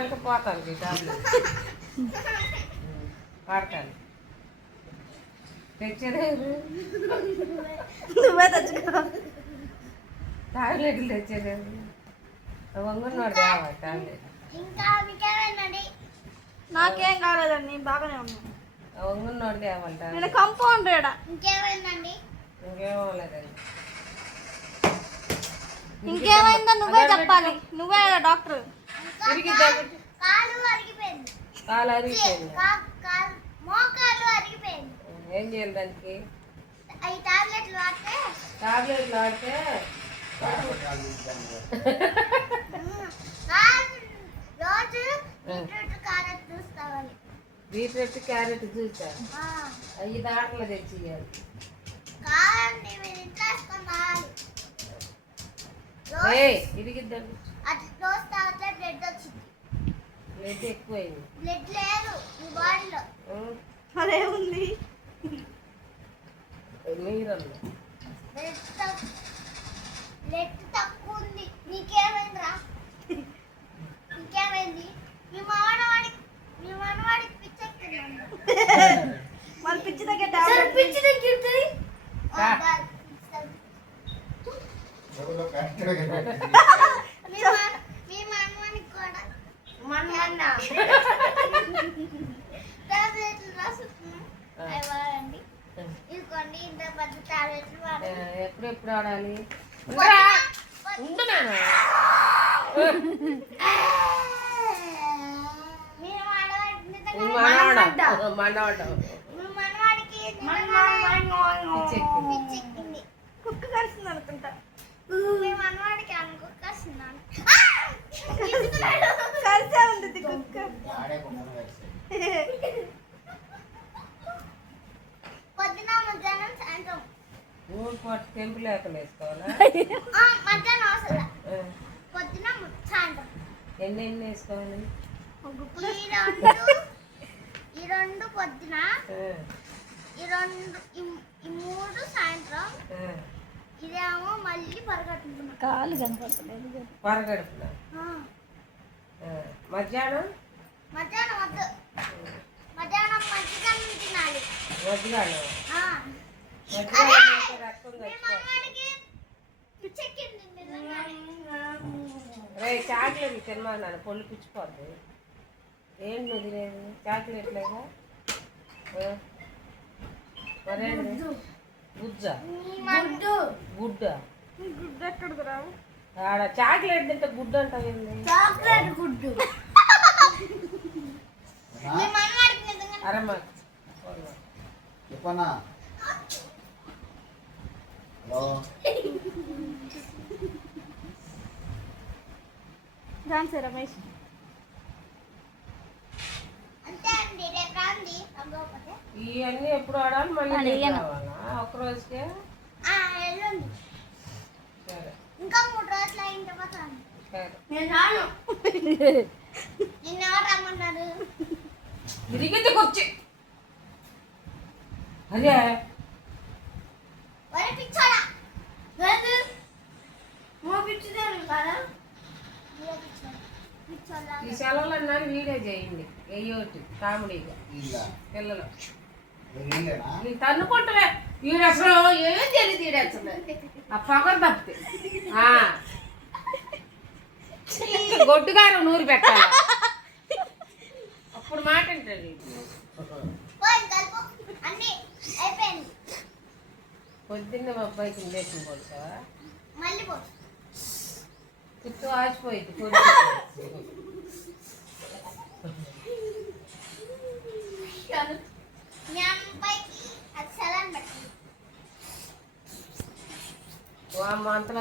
వారానికి పోతాను వాడతాను తెచ్చేదే నువ్వే తెచ్చుకో. టాబ్లెట్లు తెచ్చేదే వంగున్నాడు కావాలి టాబ్లెట్. నాకేం కాలేదండి, బాగానే ఉన్నాను. వంగున్నాడు తేవాలి నేను టాబ్లెట్. కంపౌండర్. ఇంకేమైందండి? ఇంకేమో లేదండి. ఇంకేమైందో నువ్వే చెప్పాలి, నువ్వే డాక్టర్. కాలు అరిగిపోయింది. కాలు అరిగిపోయింది. మోకాలు అరిగిపోయింది. ఏం చేయాలి దానికి? ఈ టాబ్లెట్లు వాడితే రోజు క్యారెట్ చూసుకోవాలి. బీట్రూట్ క్యారెట్ చూసాను. అవి దాంట్లో తెచ్చియాలి. కాదండి, మీరు ఇంట్లో వేసుకొని తాగాలి. ఇరిగిద్దాం. అది రోజు తాగితే బ్లడ్ వచ్చింది. బ్లడ్ ఎక్కువైంది. బ్లడ్ లేదు మీ బాడీలో. అదే ఉంది నీరల్లో. బ్లడ్ తక్కువ ఉంది. నీకేమైందిరా? నీకేమైంది? మీ మనవాడికి పిచ్చెక్కిందండి. మన పిచ్చి దగ్గర టాబ్లెట్ పిచ్చి తగ్గిపోతుంది. మీ మనవాడికి కూడా టాబ్లెట్లు రాసుకున్నాం. అవి వాడండి. ఇదిగోండి ఇంత పెద్ద టాబ్లెట్లు వాడండి. ఎప్పుడెప్పుడు ఆడాలి? ఉండు నాన్న. మనవాడికి పిచ్చెక్కింది. కుక్క కరిచింది అనుకుంటా. మీ మనవాడికి అనుకోస్తున్నాను. కలిసే ఉంటుంది కుక్క. పొద్దున మధ్యాహ్నం సాయంత్రం తెంపు లేకలు వేసుకోవాలా? మధ్యాహ్నం అవసరం. పొద్దున సాయంత్రం ఎన్ని వేసుకోవాలి? ఈ రెండు పొద్దున, ఈ మూడు సాయంత్రం. ఇదేమో మళ్ళీ పరగడుపున. కాలు కనపడలేదు. పరగడుపున. మధ్యాహ్నం వద్దు. మధ్యాహ్నం మధ్యాహ్నం తినాలి. మధ్యాహ్నం రక్తం రే చాక్లెట్ తినమన్నాను. పొళ్ళు పిచ్చిపోద్ది. ఏంటి నువ్వు తినేది? చాక్లెట్లేగా మరేంటి? గుజ్జా? గుడ్డ ఎక్కడికి రావు. ఆడ చాక్లెట్ తింటే గుడ్డు అంటావేంది? చాక్లెట్ గుడ్డు. అరమ్మా చెప్పనా? హలో ఝాన్సీ రమేష్. అంతే అండి. రేపు రాండి. ఇవన్నీ ఎప్పుడు ఆడాలి? మళ్ళీ రావాలా ఒక రోజుకే? ఎల్లుండి. సరే, ఇంకా 3 రోజులు అయిన తర్వాత రండి. సరే. నేను రాను. నిన్నెవరు రమ్మన్నారు? తిరిగితే వచ్చి అదే ఒరే పిచ్చోడా. లేదు మా పిచ్చిదేను కదా. ఈ సెలవులు అన్నారు వీడియో చేయండి. ఏయోటి కామెడీగా పిల్లలు నీ తన్నుకుంటే వీడు అసలు ఏం తెలియదు. ఈడేస్తుంది ఆ పొగరు తప్పితే గొడ్డుగారం నూరు పెట్టాలి. అప్పుడు మాట అంటాడు. పొద్దున్న మా అబ్బాయికి ఇంజక్షన్ పోతావా? మళ్ళీ పో. చుట్టూ ఆచిపోయింది. మీ అబ్బాయికి అది సెలవు పెట్టండి. అంతలో